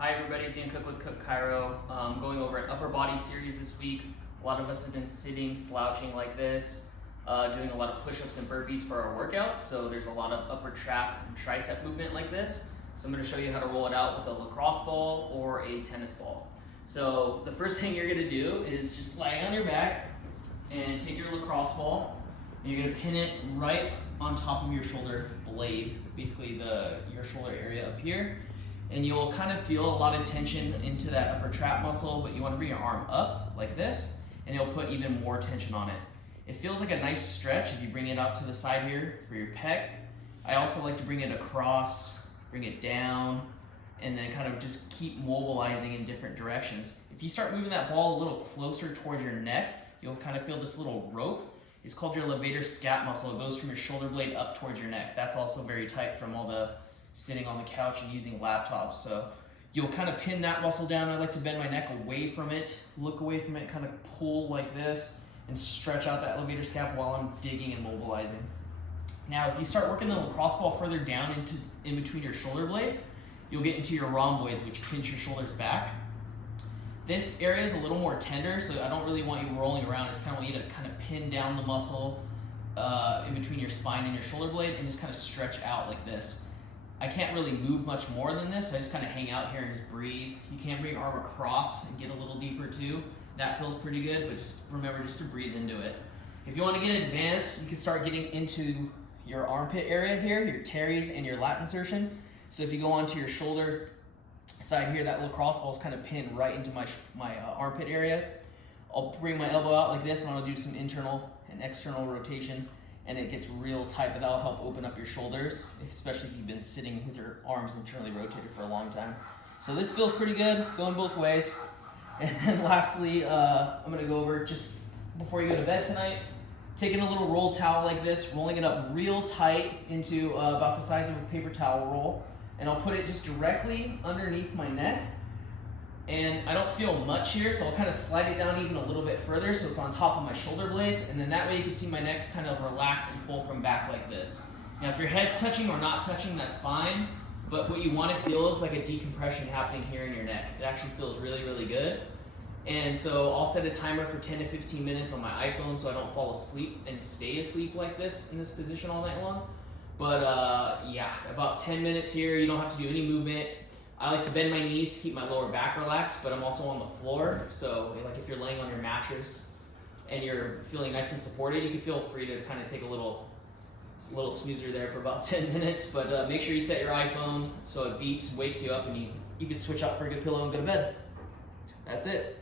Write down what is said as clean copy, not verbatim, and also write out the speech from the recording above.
Hi everybody, it's Ian Cook with Cook Chiro. Going over an upper body series this week. A lot of us have been sitting, slouching like this, doing a lot of push-ups and burpees for our workouts. So there's a lot of upper trap and tricep movement like this. So I'm going to show you how to roll it out with a lacrosse ball or a tennis ball. So the first thing you're going to do is just lie on your back and take your lacrosse ball. And you're going to pin it right on top of your shoulder blade, basically your shoulder area up here. And you'll kind of feel a lot of tension into that upper trap muscle, but you want to bring your arm up like this, and it'll put even more tension on it. It feels like a nice stretch if you bring it out to the side here for your pec. I also like to bring it across, bring it down, and then kind of just keep mobilizing in different directions. If you start moving that ball a little closer towards your neck, you'll kind of feel this little rope. It's called your levator scap muscle. It goes from your shoulder blade up towards your neck. That's also very tight from all the sitting on the couch and using laptops. So you'll kind of pin that muscle down. I like to bend my neck away from it, look away from it, kind of pull like this, and stretch out that levator scap while I'm digging and mobilizing. Now, if you start working the lacrosse ball further down in between your shoulder blades, you'll get into your rhomboids, which pinch your shoulders back. This area is a little more tender, so I don't really want you rolling around. I just kind of want you to kind of pin down the muscle in between your spine and your shoulder blade and just kind of stretch out like this. I can't really move much more than this, so I just kind of hang out here and just breathe. You can bring your arm across and get a little deeper too. That feels pretty good, but just remember just to breathe into it. If you want to get advanced, you can start getting into your armpit area here, your teres and your lat insertion. So if you go onto your shoulder side here, that lacrosse ball is kind of pinned right into my armpit area. I'll bring my elbow out like this, and I'll do some internal and external rotation. And it gets real tight, but that'll help open up your shoulders, especially if you've been sitting with your arms internally rotated for a long time. So this feels pretty good, going both ways. And then lastly, I'm gonna go over just before you go to bed tonight, taking a little roll towel like this, rolling it up real tight into about the size of a paper towel roll, and I'll put it just directly underneath my neck. And I don't feel much here, so I'll kind of slide it down even a little bit further so it's on top of my shoulder blades, and then that way you can see my neck kind of relax and fulcrum back like this. Now if your head's touching or not touching, that's fine, but what you want to feel is like a decompression happening here in your neck. It actually feels really, really good. And so I'll set a timer for 10 to 15 minutes on my iPhone so I don't fall asleep and stay asleep like this in this position all night long. But yeah, about 10 minutes here, you don't have to do any movement. I like to bend my knees to keep my lower back relaxed, but I'm also on the floor. So like if you're laying on your mattress and you're feeling nice and supported, you can feel free to kind of take a little snoozer there for about 10 minutes. But make sure you set your iPhone so it beeps, wakes you up, and you can switch out for a good pillow and go to bed. That's it.